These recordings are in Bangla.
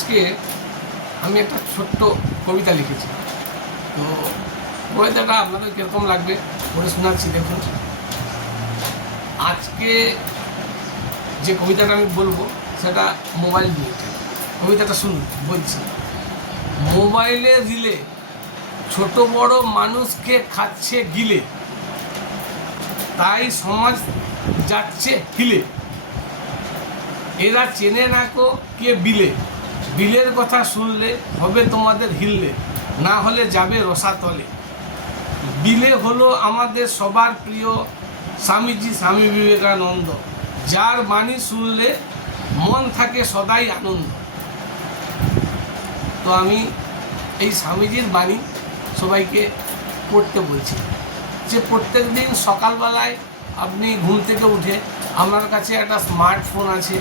আজকে আমি একটা ছোট্ট কবিতা লিখেছি। তো কবিতাটা আপনাদের কীরকম লাগবে পড়ে শোনাচ্ছি। দেখুন, আজকে যে কবিতাটা আমি বলবো সেটা মোবাইল রিলেটেড। কবিতাটা শুনুন, বলছি। মোবাইলে রিলে ছোট বড় মানুষকে খাচ্ছে গিলে, তাই সমাজ যাচ্ছে হিলে। এরা চেনে না কো কে বিলে, বিলের কথা শুনলে হবে তোমাদের হিললে, না হলে যাবে রসাতলে। বিলে হলো আমাদের সবার প্রিয় স্বামীজি স্বামী বিবেকানন্দ, যার বাণী শুনলে মন থাকে সদাই আনন্দ। তো আমি এই স্বামীজির বাণী সবাইকে পড়তে বলছি যে প্রত্যেক দিন সকালবেলায় আপনি ঘুম থেকে উঠে আমার কাছে একটা স্মার্টফোন আছে,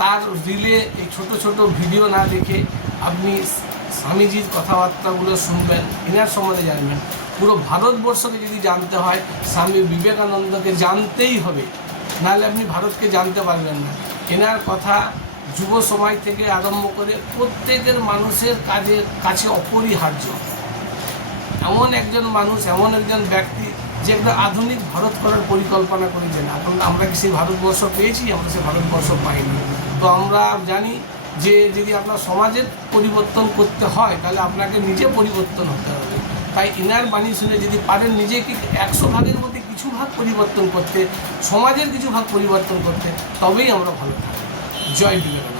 তার রিলে এই ছোট ছোট ভিডিও না দেখে আপনি স্বামীজির কথাবার্তাগুলো শুনবেন, এনার সম্বন্ধে জানবেন। পুরো ভারতবর্ষকে যদি জানতে হয় স্বামী বিবেকানন্দকে জানতেই হবে, নাহলে আপনি ভারতকে জানতে পারবেন না। এনার কথা যুব সময় থেকে আরম্ভ করে প্রত্যেকের মানুষের কাছে অপরিহার্য। এমন একজন মানুষ, এমন একজন ব্যক্তি যে একটা আধুনিক ভারত করার পরিকল্পনা করেছেন। এখন আমরা কি সেই ভারতবর্ষ পেয়েছি? আমরা সেই ভারতবর্ষ পাইনি। তো আমরা জানি যে যদি আপনার সমাজের পরিবর্তন করতে হয় তাহলে আপনাকে নিজে পরিবর্তন হতে হবে। তাই ইনার বাণী শুনে যদি পারেন নিজেকে 100 ভাগের মধ্যে কিছু ভাগ পরিবর্তন করতে, সমাজের কিছু ভাগ পরিবর্তন করতে, তবেই আমরা ভালো থাকব। জয় বিবেকানন্দ।